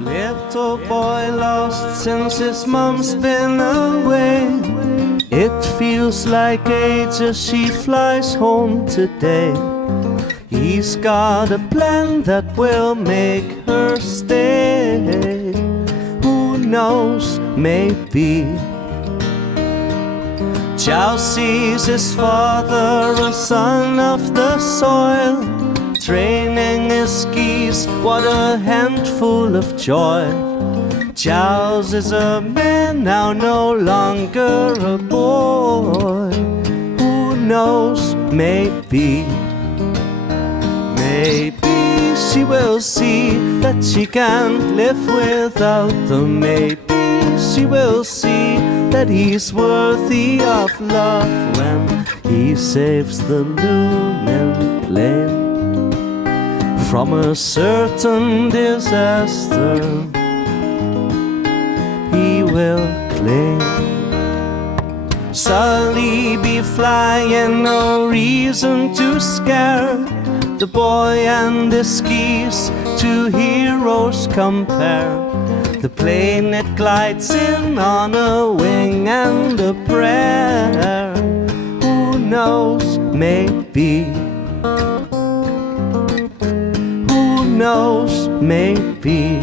Little boy lost since his mom's been away. It feels like ages she flies home today. He's got a plan that will make her stay. Who knows, maybe. Chow sees his father, a son of the soil, training his geese, what a handful of joy. Chow's is a man now, no longer a boy. Who knows, maybe. Maybe she will see that she can't live without them. Maybe she will see that he's worthy of love when he saves the looming plain from a certain disaster. He will claim Sully be flying, no reason to scare. The boy and the skis, two heroes compare. The plane it glides in on a wing and a prayer. Who knows, maybe. Who knows, maybe.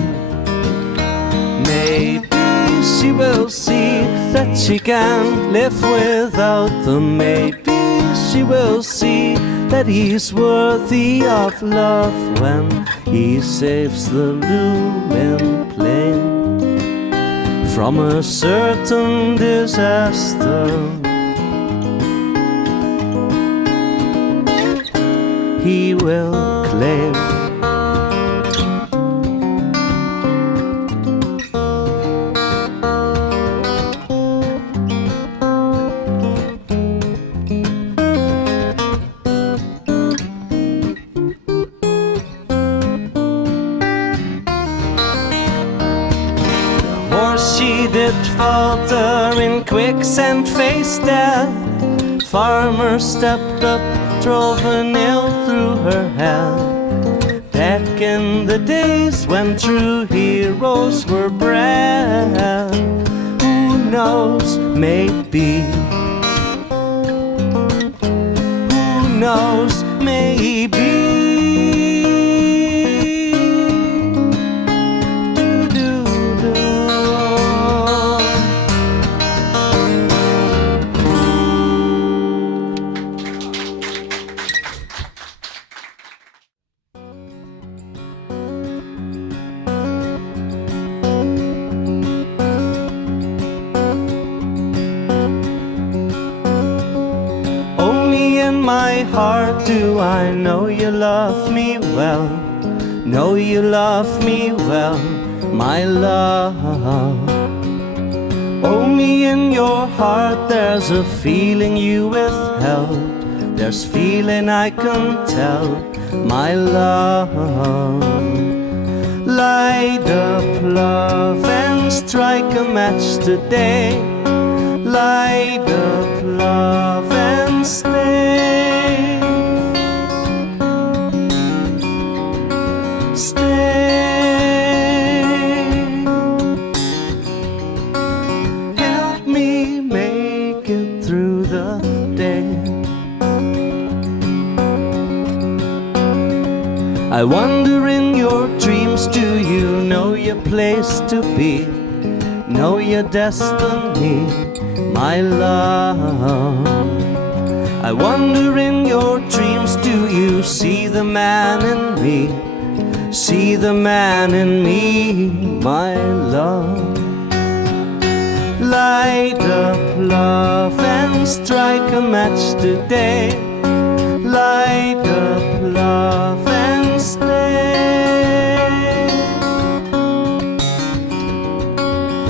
Maybe she will see that she can't live without them. Maybe she will see that he's worthy of love when he saves the looming plane from a certain disaster. He will claim she did falter in quicksand, faced death. Farmer stepped up, drove a nail through her head. Back in the days when true heroes were bred. Who knows, maybe. Who knows, maybe. My heart, do I know you love me well? Know you love me well, my love. Only in your heart there's a feeling you withheld. There's feeling I can tell, my love. Light up love and strike a match today. Light up love and stay. I wonder in your dreams, do you know your place to be? Know your destiny, my love. I wonder in your dreams, do you see the man in me? See the man in me, my love. Light up love and strike a match today. Light up love and stay.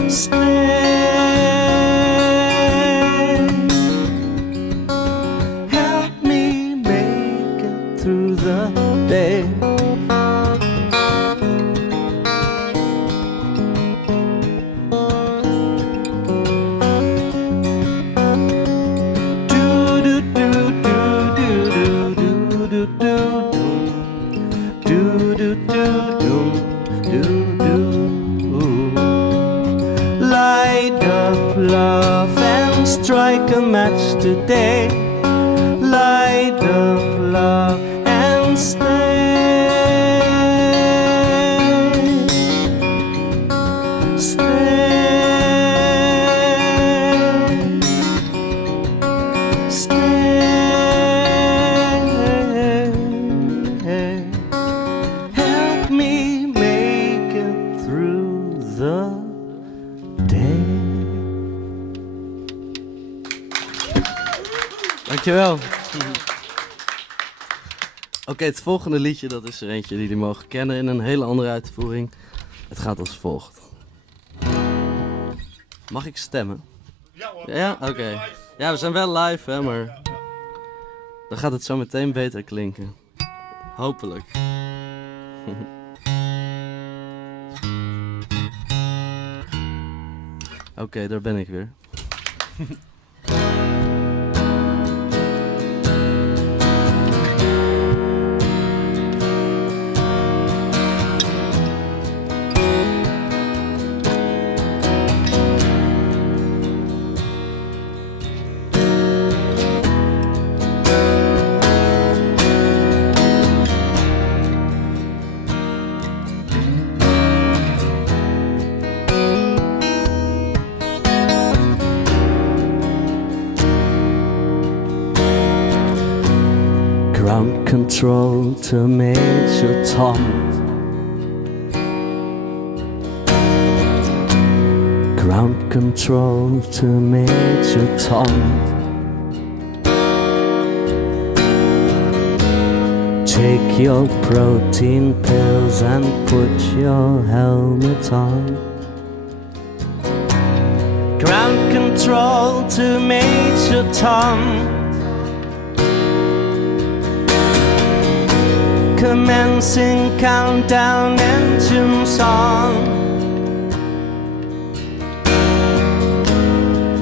Stay. Help me make it through the day. Do do do do do do do. strike a match today. Light up love and stay. Help me make it through the day. Dankjewel. Oké, het volgende liedje, dat is er eentje die jullie mogen kennen in een hele andere uitvoering. Het gaat als volgt. Mag ik stemmen? Ja hoor. Ja, oké. Ja, we zijn wel live, hè, maar dan gaat het zo meteen beter klinken. Hopelijk. Oké, daar ben ik weer. Ground control to Major Tom. Ground control to Major Tom. Take your protein pills and put your helmet on. Ground control to Major Tom. Commencing countdown, engines on.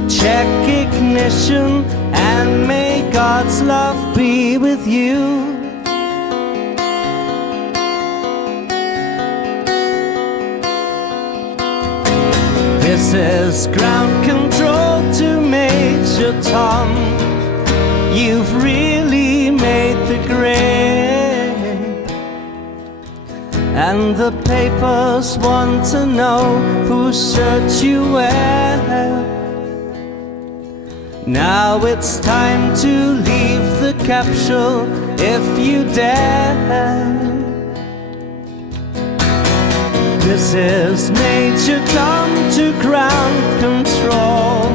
Check ignition and may God's love be with you. This is ground control to Major Tom. You've really made the grade. And the papers want to know whose shirt you wear. Now it's time to leave the capsule if you dare. This is Major Tom to ground control.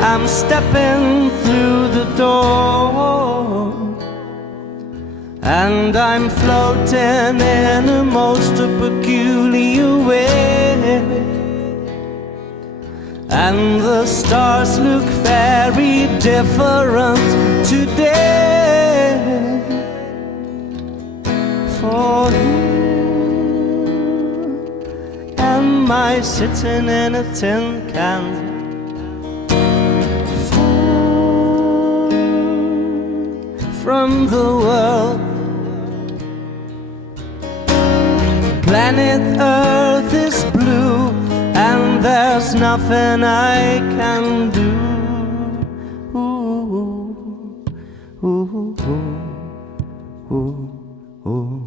I'm stepping through the door. And I'm floating in a most peculiar way. And the stars look very different today. For you am I sitting in a tin can. Far from the world. Planet Earth is blue, and there's nothing I can do. Ooh, ooh, ooh, ooh, ooh.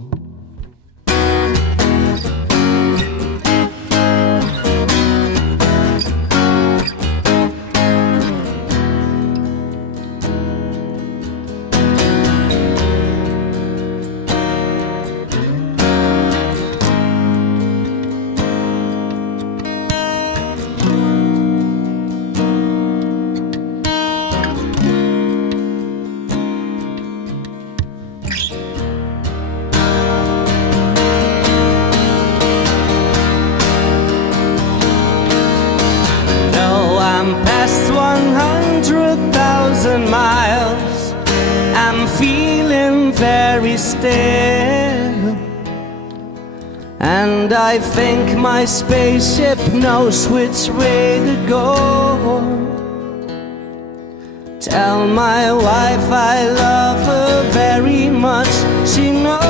Past 100,000 miles, I'm feeling very still. And I think my spaceship knows which way to go. Tell my wife I love her very much, she knows.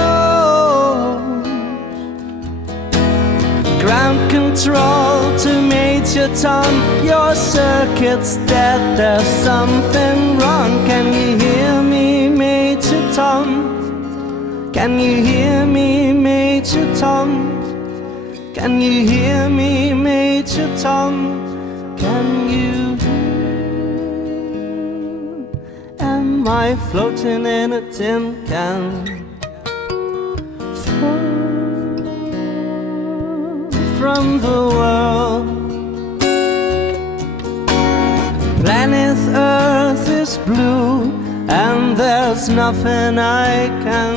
Ground control to Major Switch on your circuits, dead, there's something wrong. Can you hear me, Major Tom? Can you hear me, Major Tom? Can you hear me, Major Tom? Can you hear? Am I floating in a tin can? From the world, planet Earth is blue, and there's nothing I can